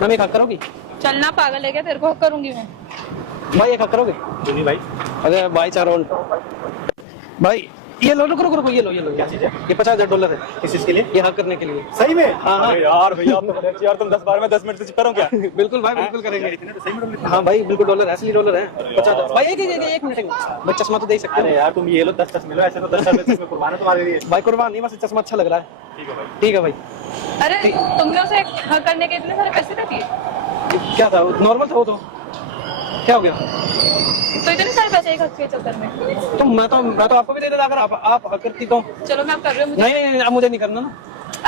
Ma'am एक हक करोगी? चलना पागल है क्या? तेरे को हक करूंगी मैं। भाई एक हक करोगे? नहीं भाई। अरे भाई चार रोल भाई ये लो, रुको रुको रुको, ये लो क्या चीज है? ये $50,000 है। किस चीज के लिए? ये हक करने के लिए। सही में? हाँ। अरे यार भैया आप तो बड़े अच्छे यार, तुम 10 बार में 10 मिनट से करो क्या? बिल्कुल भाई, बिल्कुल करेंगे। इतने तो सही में डॉलर। हाँ भाई बिल्कुल डॉलर है, असली डॉलर है। 50,000 भाई एक मिनट भाई, चश्मा तो दे सकते अरे हो यार तुम ये लो 10 मिलो, ऐसे तो 10 में कुर्बान है तुम्हारे लिए। भाई। कुर्बान नहीं, बस चश्मा अच्छा लग रहा है। ठीक है भाई। ठीक है भाई। अरे तुमने उसे हक करने के इतने सारे पैसे दे दिए? क्या था, नॉर्मल था वो तो। क्या हो गया? तो इतने सारे पैसे एक हक के चक्कर में? तो मैं तो आपको भी दे देता अगर आप हक करती तो। चलो मैं आप कर रही हूँ। नहीं अब मुझे नहीं करना ना।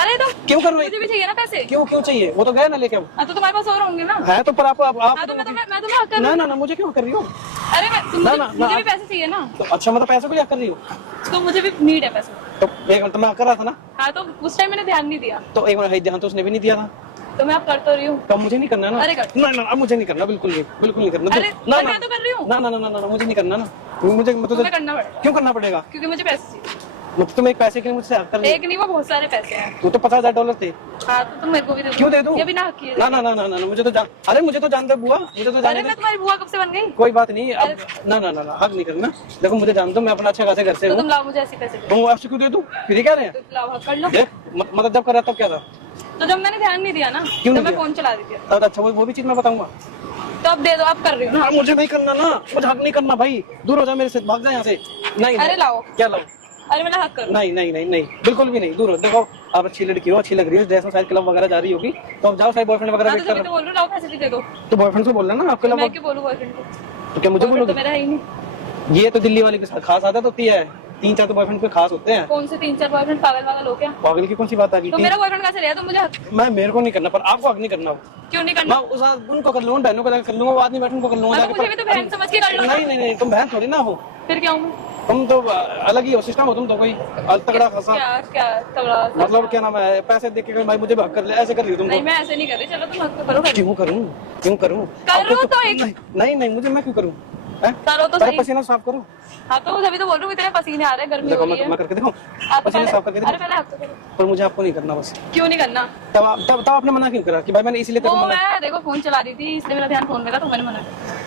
अरे तो क्यों कर रही? मुझे भी चाहिए ना पैसे। क्यों चाहिए? वो तो गया ना लेके अब। हाँ तो तुम्हारे पास और होंगे ना। है तो पर आप हाँ तो मैं तुम्हें हक कर रही हूँ। ना मुझे क्यों कर रही हो? अरे मुझे भी पैसे चाहिए ना। तो अच्छा मतलब पैसे को क्या कर रही हो? तो मुझे भी नीड है पैसे। तो एक मिनट मैं हक कर रहा था ना। हाँ तो उस टाइम मैंने ध्यान नहीं दिया। तो एक मिनट ध्यान तो उसने भी नहीं दिया था। तो मैं आप कर तो रही हूँ। तो मुझे नहीं करना ना। अरे कर। ना अब मुझे नहीं करना, बिल्कुल नहीं करना। अरे मैं तो कर रही हूँ। ना मुझे नहीं करना ना। मुझे मतलब तुम्हें करना पड़ेगा। क्यों करना पड़ेगा? क्योंकि मुझे पैसे चाहिए। मतलब तुम एक पैसे के लिए मुझसे हक कर रही हो? एक नहीं, वो बहुत सारे पैसे हैं। वो तो $50,000 थे। हाँ तो तुम मेरे को भी दे दो। क्यों दे दूं? ये भी ना हक किए। ना मुझे तो जान दे बुआ, मुझे तो जान अरे दे। मैं तुम्हारी बुआ कब से बन गई? कोई बात नहीं अब। ना हक नहीं करना। देखो मुझे जान दो, मैं अपना अच्छा खासे घर से तो हूँ। तुम लाओ मुझे ऐसे पैसे दो। तुम आपसे क्यों दे दूं? फिर क्या रहे हैं? तो लाओ हक कर लो। देख मतलब जब कर रहा तब क्या था? तो जब मैंने ध्यान नहीं दिया ना, क्यों तो नहीं मैं दिया? फोन चला रही थी। तब अच्छा वो भी चीज मैं बताऊंगा। तो अब दे दो, आप कर रही हो ना। मुझे नहीं करना ना, मुझे हक नहीं करना भाई। दूर हो जा मेरे से, भाग जा यहाँ से। नहीं अरे लाओ। क्या लाओ? अरे मैंने हक करो। नहीं बिल्कुल भी नहीं। दूर हो। देखो आप अच्छी लड़की हो, अच्छी लग रही है ड्रेस में, शायद क्लब वगैरह जा रही होगी, तो आप जाओ, शायद बॉयफ्रेंड वगैरह हाँ वेट तो कर तभी तो बोल रही हूँ, लाओ पैसे भी दे दो। तो बॉयफ्रेंड से बोलना ना आपके मैं लिए। क्यों बोलूँ बॉयफ्रेंड को? तो क्या मुझे बॉयफ्रेंड तो बोलोगे? मेरा है ही नहीं। ये तो दिल्ली वाले के साथ खास आदत होती है। 3-4 तो बॉयफ्रेंड पे खास होते हैं। कौन से 3-4 बॉयफ्रेंड? पागल वागल हो क्या? पागल की कौन सी बात आ गई? तो मेरा बॉयफ्रेंड कैसे लिया? तो मुझे हक मेरे को नहीं करना, पर आपको हक नहीं करना। वो क्यों नहीं करना? मैं उस उनको कर लूंगा, बहनों को जाकर कर लूंगा, वो आदमी बैठने को कर लूंगा हाँ, जाके। तो मुझे भी तो बहन समझ के कर लो। नहीं तुम बहन थोड़ी ना हो। फिर क्या हूँ? तुम तो अलग ही हो, सिस्टम हो तुम तो कोई तगड़ा खसा। क्या तगड़ा? मतलब क्या नाम है, पैसे देख के भाई मुझे हक कर ले, ऐसे कर रही हो तुम नहीं तो। मैं ऐसे नहीं कर रही। चलो तुम हक करो। क्यों करूं? करो आपको तो एक। नहीं मुझे, मैं क्यों करूं? करो तो पहले सही। पसीना साफ करो। हाँ तो तभी तो बोल रही हूँ, इतने पसीने आ रहे हैं, गर्मी देखो हो रही है। मैं करके दिखाऊं? आप पसीना साफ करके अरे दिखाऊं? पहले हक तो करो। पर मुझे आपको नहीं करना बस। क्यों नहीं करना? तब आपने मना क्यों करा कि भाई मैंने इसलिए तेरे वो को मना? मैं देखो फोन चला रही थी, इसलिए मेरा ध्यान फोन में था, तो मैंने मना किया।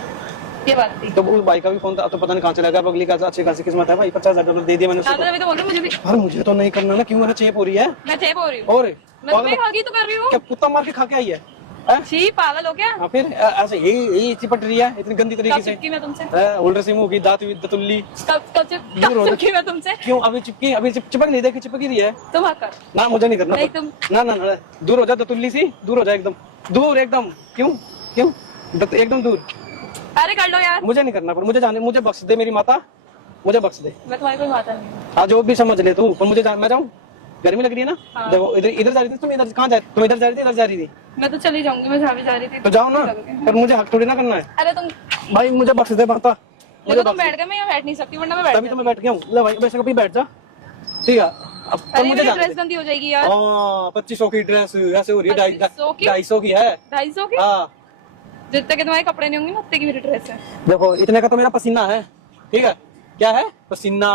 ये बात थी। तो उस भाई का भी फोन था, तो पता नहीं कहाँ चला गया। अगली का अच्छी खासी किस्मत है भाई, $50,000 दे दिया मैंने हाँ तो उसको। तभी तो बोल रही हूँ, मुझे भी। पर मुझे तो नहीं करना ना। क्यों? मेरा चेप हो रही है। मैं चेप हो रही हूँ। और मैं तुम्हें हक ही तो कर रही हूँ। क्या कुत्ता मार के खा के आई है? छी पागल हो क्या? हाँ फिर ऐसे यही चिपट रही है इतनी गंदी तरीके कब से। चिपकी मैं तुमसे? उल्टे सिंह होगी, दांत दतुल्ली। कब चिपकी मैं तुमसे? क्यों अभी चिपक नहीं, देखी चिपक ही रही है तुम हक कर। ना। मुझे नहीं करना। नहीं तुम। ना दूर हो जा दतुल्ली सी, दूर हो जा एकदम, दूर एकदम। क्यों एकदम दूर। अरे कर लो यार। मुझे नहीं करना, पर मुझे बख्श दे मेरी माता, मुझे बख्श दे। मैं तुम्हारी कोई बात नहीं। आज वो भी समझ ले तू, पर मैं जाऊँ? गर्मी लग रही है ना। हाँ। देखो इधर जा रही थी तुम, इधर कहाँ जा? तुम इधर जा रही थी, इधर जा रही थी? मैं तो चली जाऊंगी, मैं जहाँ भी जा रही थी। तो जाओ ना, पर मुझे हक थोड़ी ना करना है अरे तुम भाई। मुझे बख्श दे माता, मुझे देखो तुम बैठ गए, मैं यहाँ बैठ नहीं सकती, वरना मैं बैठ तभी तो मैं बैठ गया हूँ। ले भाई वैसे कभी बैठ जा, ठीक है। अब पर अरे मुझे मेरी जाने ड्रेस दे। गंदी हो जाएगी यार। 2500 की ड्रेस ऐसे हो रही है, 2500 की? 250 की है। 250 की? हाँ जितने के तुम्हारे कपड़े नहीं होंगे ना, उतने की मेरी ड्रेस है। देखो इतने का तो मेरा पसीना है, ठीक है। क्या है? पसीना।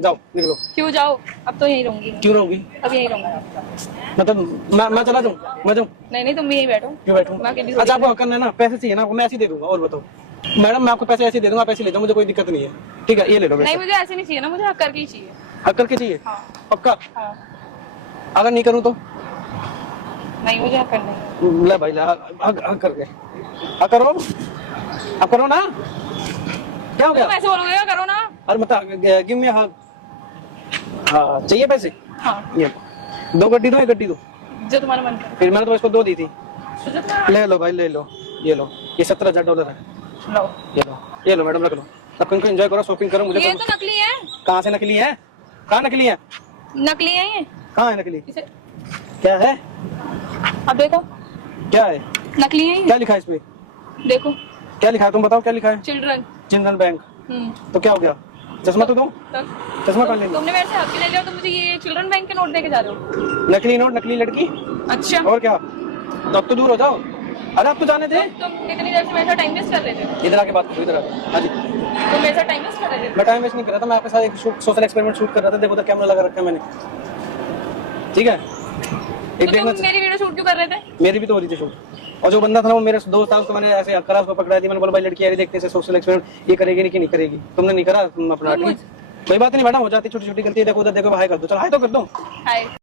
जाओ निकलो। क्यों जाओ? अब तो यहीं रहूंगी। क्यों रहूंगी? अब यहीं रहूंगी। मतलब मैं चला जाऊँ? मैं जाऊँ? नहीं तुम भी यहीं बैठो। क्यों बैठूं? मैं अकेली अच्छा आपको हक करना है ना, पैसे चाहिए ना, मैं ऐसे ही दे दूंगा। और बताओ मैडम, मैं आपको पैसे ऐसे दे दूंगा, आप ऐसे ले जाओ, मुझे कोई दिक्कत नहीं है, ठीक है। ये ले लो। नहीं मुझे ऐसे नहीं चाहिए ना, मुझे हक करके ही चाहिए। हक करके चाहिए? हाँ। पक्का? हाँ। अगर नहीं करूँ तो? नहीं मुझे हक करना है। ले भाई ले, हक करके हक करो। अब करो ना। क्या हो गया? तुम ऐसे बोलोगे क्या? करो ना। अरे मतलब गिव मी हक। हाँ चाहिए पैसे? हाँ। ये 2 गड्डी दो, 1 गड्डी दो। जो तुम्हारा मन करे। फिर मैंने तो इसको 2 दी थी। तो जो तुम्हारा- ले लो भाई, ले लो, ये लो, ये $17,000 है। लो। ये लो मैडम, रख लो। अब इनको एंजॉय करो, शॉपिंग करो। मुझे ये तो नकली है। कहाँ से नकली है? कहाँ नकली है? नकली है ये। कहाँ है नकली? इसे क्या है? अब देखो, क्या है? नकली है ये। क्या लिखा है इसपे? देखो, क्या लिखा है? तुम बताओ क्या लिखा है? चिल्ड्रन। Children bank. तो क्या हो गया? चश्मा तो दो, चश्मा पहन ले लो। तुमने मेरे से हक के ले लिया, तो मुझे ये चिल्ड्रन बैंक के नोट देके जा रहे हो? नकली नोट, नकली लड़की। अच्छा। और क्या? तो अब तो दूर हो जाओ। अरे अब तो जाने दे। तुम इतनी देर से मेरे साथ टाइम वेस्ट कर रहे थे। इधर आके बात करो, इधर आके। हाँ जी। तुम मेरे साथ टाइम वेस्ट कर रहे थे। मैं टाइम वेस्ट नहीं कर रहा था, मैं आपके साथ एक सोशल एक्सपेरिमेंट शूट कर रहा था। देखो तो कैमरा लगा रखा है मैंने, ठीक है। एक तो देखना, तुम मेरी वीडियो शूट क्यों कर रहे थे? मेरी भी तो हो रही थी शूट। और जो बंदा था ना वो मेरे दोस्त था, उसको मैंने ऐसे करा, उसको पकड़ा दी, मैंने बोला भाई लड़की आ रही देखते हैं सोशल एक्सपेरिमेंट, ये करेगी नहीं कि नहीं करेगी, तुमने नहीं करा, तुम अपना तुम मुझ- कोई बात नहीं मैडम, हो जाती छोटी छोटी गलती, देखो उधर देखो, हाय कर दो, चल हाय तो कर दो। हाय